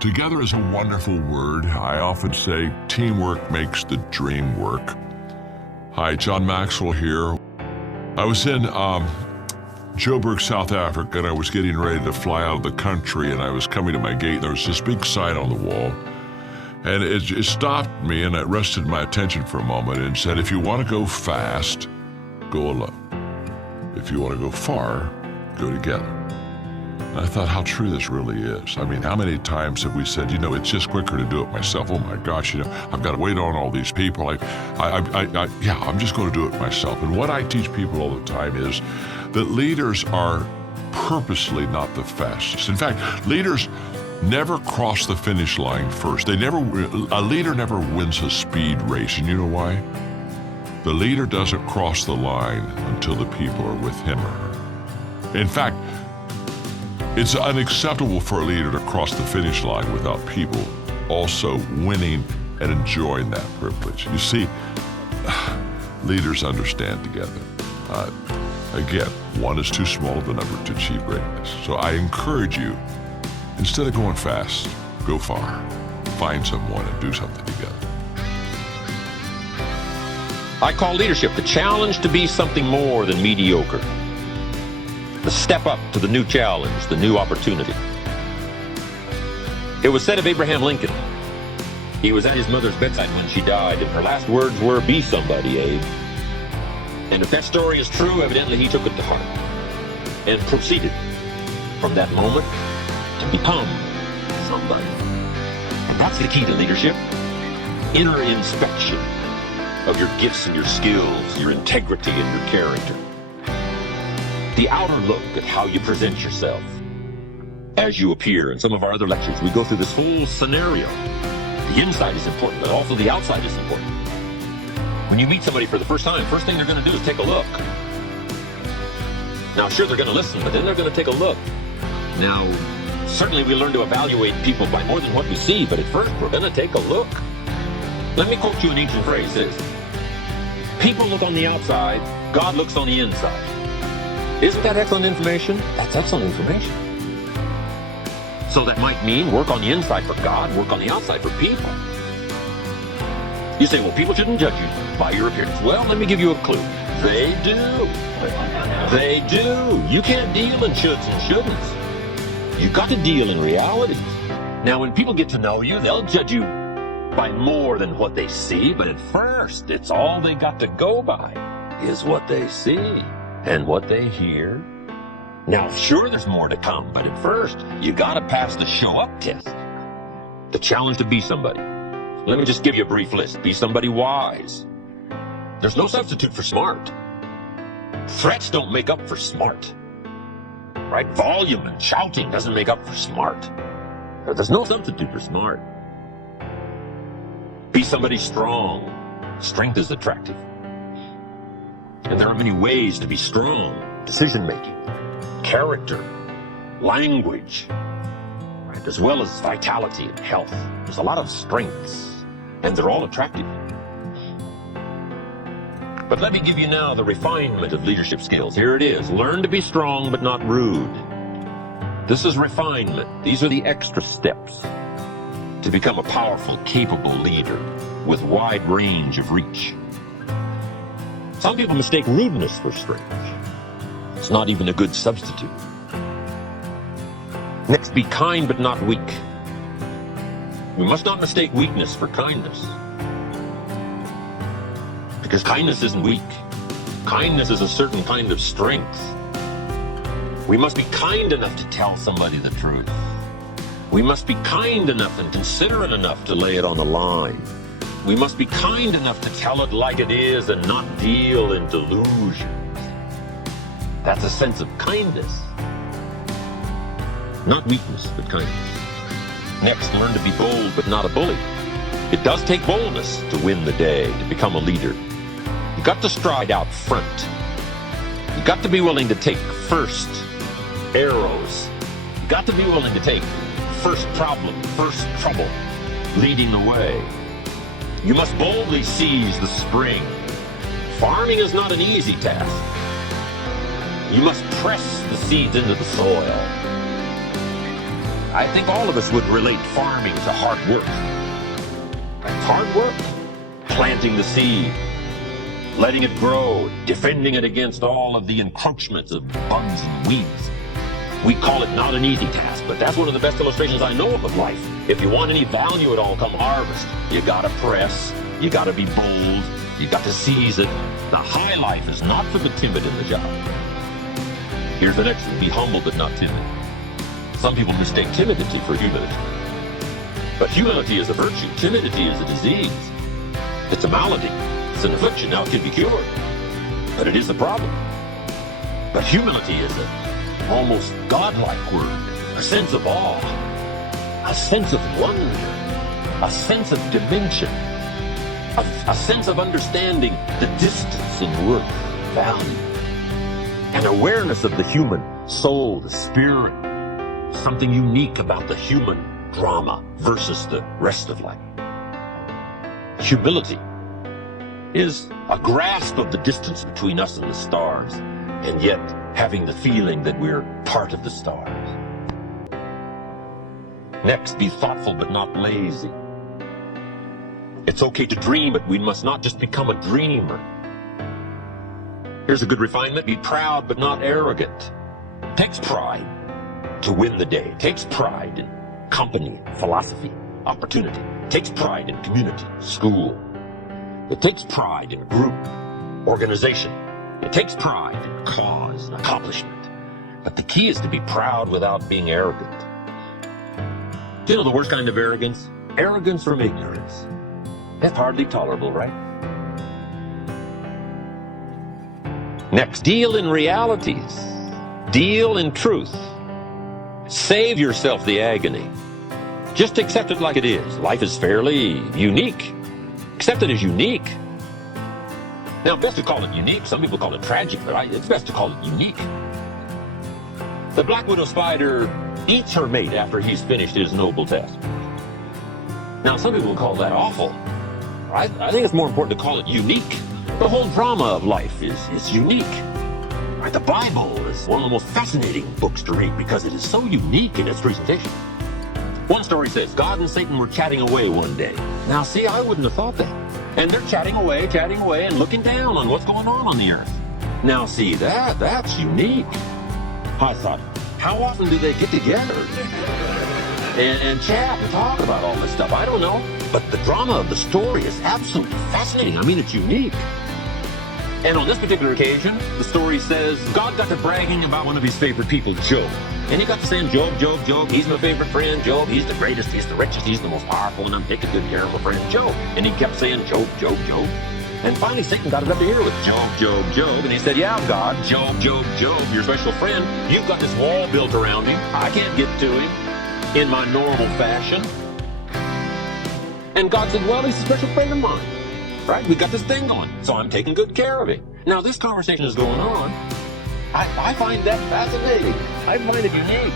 Together is a wonderful word. I often say teamwork makes the dream work. Hi, John Maxwell here. I was in Joburg, South Africa, and I was getting ready to fly out of the country, and I was coming to my gate, and there was this big sign on the wall. And it stopped me, and it rested my attention for a moment and said, if you want to go fast, go alone. If you want to go far, go together. And I thought how true this really is. I mean, how many times have we said, it's just quicker to do it myself. Oh my gosh, I've got to wait on all these people. I'm just going to do it myself. And what I teach people all the time is that leaders are purposely not the fastest. In fact, leaders never cross the finish line first. A leader never wins a speed race. And you know why? The leader doesn't cross the line until the people are with him or her. In fact, it's unacceptable for a leader to cross the finish line without people also winning and enjoying that privilege. You see, leaders understand together. Again, one is too small of a number to achieve greatness. So I encourage you, instead of going fast, go far. Find someone and do something together. I call leadership the challenge to be something more than mediocre. The step up to the new challenge, the new opportunity. It was said of Abraham Lincoln. He was at his mother's bedside when she died, and her last words were, "Be somebody, Abe." And if that story is true, evidently he took it to heart and proceeded from that moment to become somebody. And that's the key to leadership. Inner inspection of your gifts and your skills, your integrity and your character. The outer look at how you present yourself as you appear. In some of our other lectures, we go through this whole scenario. The inside is important, but also the outside is important. When you meet somebody for the first time, first thing they're going to do is take a look. Now, sure, they're going to listen, but then they're going to take a look. Now, certainly we learn to evaluate people by more than what we see, but at first we're going to take a look. Let me quote you an ancient phrase. It says, people look on the outside, God looks on the inside. Isn't that excellent information? That's excellent information. So that might mean work on the inside for God, work on the outside for people. You say, well, people shouldn't judge you by your appearance. Well, let me give you a clue. They do. They do. You can't deal in shoulds and shouldn'ts. You got to deal in realities. Now, when people get to know you, they'll judge you by more than what they see, but at first, it's all they got to go by is what they see and what they hear. Now, sure, there's more to come, but at first, you got to pass the show up test. The challenge to be somebody. Let me just give you a brief list. Be somebody wise. There's no substitute for smart. Threats don't make up for smart. Right? Volume and shouting doesn't make up for smart. There's no substitute for smart. Be somebody strong. Strength is attractive. And there are many ways to be strong. Decision-making, character, language, right? As well as vitality and health. There's a lot of strengths, and they're all attractive. But let me give you now the refinement of leadership skills. Here it is. Learn to be strong but not rude. This is refinement. These are the extra steps to become a powerful, capable leader with wide range of reach. Some people mistake rudeness for strength. It's not even a good substitute. Next, be kind but not weak. We must not mistake weakness for kindness. Because kindness isn't weak. Kindness is a certain kind of strength. We must be kind enough to tell somebody the truth. We must be kind enough and considerate enough to lay it on the line. We must be kind enough to tell it like it is and not deal in delusions. That's a sense of kindness. Not weakness, but kindness. Next, learn to be bold but not a bully. It does take boldness to win the day, to become a leader. You got to stride out front. You got to be willing to take first arrows. You got to be willing to take first problem, first trouble, leading the way. You must boldly seize the spring. Farming is not an easy task. You must press the seeds into the soil. I think all of us would relate farming to hard work. Hard work, planting the seed, letting it grow, defending it against all of the encroachments of bugs and weeds. We call it not an easy task, but that's one of the best illustrations I know of life. If you want any value at all come harvest, you gotta press, you gotta be bold, you got to seize it. The high life is not for the timid in the job. Here's the next one, be humble but not timid. Some people mistake timidity for humility. But humility is a virtue, timidity is a disease. It's a malady, it's an affliction. Now it can be cured, but it is a problem. But humility is an almost godlike word, a sense of awe, a sense of wonder, a sense of dimension, a sense of understanding the distance in worth, value, an awareness of the human soul, the spirit, something unique about the human drama versus the rest of life. Humility is a grasp of the distance between us and the stars, and yet having the feeling that we're part of the stars. Next, be thoughtful but not lazy. It's okay to dream, but we must not just become a dreamer. Here's a good refinement. Be proud but not arrogant. It takes pride to win the day. It takes pride in company, philosophy, opportunity. It takes pride in community, school. It takes pride in group, organization. It takes pride in cause, accomplishment. But the key is to be proud without being arrogant. Do you know the worst kind of arrogance? Arrogance from ignorance. That's hardly tolerable, right? Next, deal in realities. Deal in truth. Save yourself the agony. Just accept it like it is. Life is fairly unique. Accept it as unique. Now, best to call it unique. Some people call it tragic, but it's best to call it unique. The black widow spider eats her mate after he's finished his noble task. Now, some people call that awful. I think it's more important to call it unique. The whole drama of life is unique. Right? The Bible is one of the most fascinating books to read because it is so unique in its presentation. One story says, God and Satan were chatting away one day. Now, see, I wouldn't have thought that. And they're chatting away, and looking down on what's going on the earth. Now, see, that's unique. I thought, how often do they get together and chat and talk about all this stuff? I don't know. But the drama of the story is absolutely fascinating. I mean, it's unique. And on this particular occasion, the story says, God got to bragging about one of his favorite people, Job. And he got to saying, Job, he's my favorite friend. Job, he's the greatest, he's the richest, he's the most powerful, and I'm taking good care of my friend Job. And he kept saying, Job. And finally, Satan got it up to here with Job. And he said, yeah, God, Job, your special friend. You've got this wall built around him. I can't get to him in my normal fashion. And God said, well, he's a special friend of mine. Right? We got this thing going, so I'm taking good care of him. Now, this conversation is going on. I find that fascinating. I find it unique.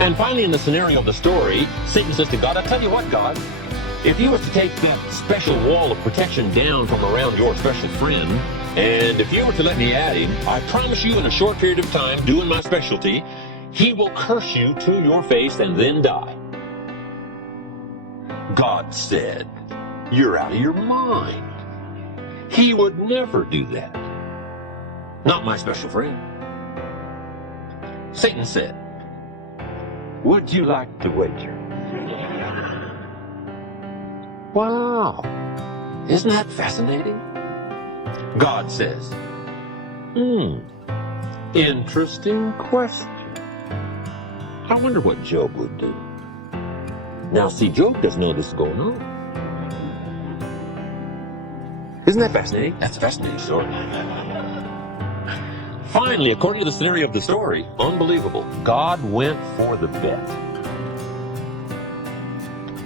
And finally, in the scenario of the story, Satan says to God, I tell you what, God, if you were to take that special wall of protection down from around your special friend, and if you were to let me at him, I promise you in a short period of time, doing my specialty, he will curse you to your face and then die. God said, you're out of your mind. He would never do that. Not my special friend. Satan said, would you like to wager? Wow. Isn't that fascinating? God says, interesting question. I wonder what Job would do. Now, see, Job doesn't know this is going on. Isn't that fascinating? That's a fascinating story. Finally, according to the scenario of the story, unbelievable, God went for the bet.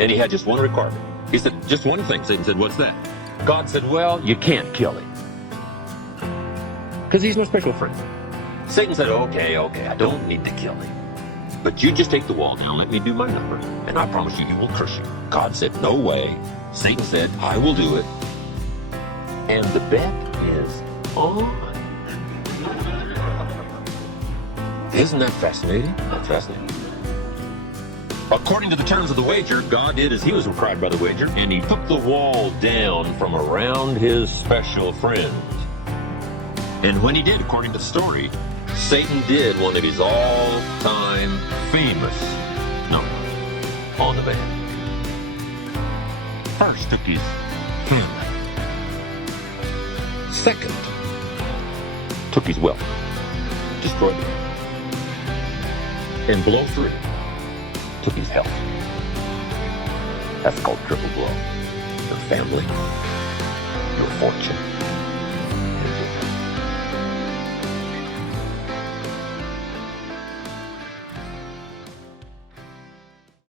And he had just one requirement. He said, just one thing. Satan said, what's that? God said, well, you can't kill him. Because he's my special friend. Satan said, okay, I don't need to kill him. But you just take the wall down, let me do my number, and I promise you, he will curse you. God said, no way. Satan said, I will do it. And the bet is on. Isn't that fascinating? That's fascinating. According to the terms of the wager, God did as he was required by the wager, and he took the wall down from around his special friend. And when he did, according to the story, Satan did one of his all-time famous numbers on the man. First took his family. Second, took his wealth, destroyed it. And below three, took his health. That's called triple blow. Your family, your fortune.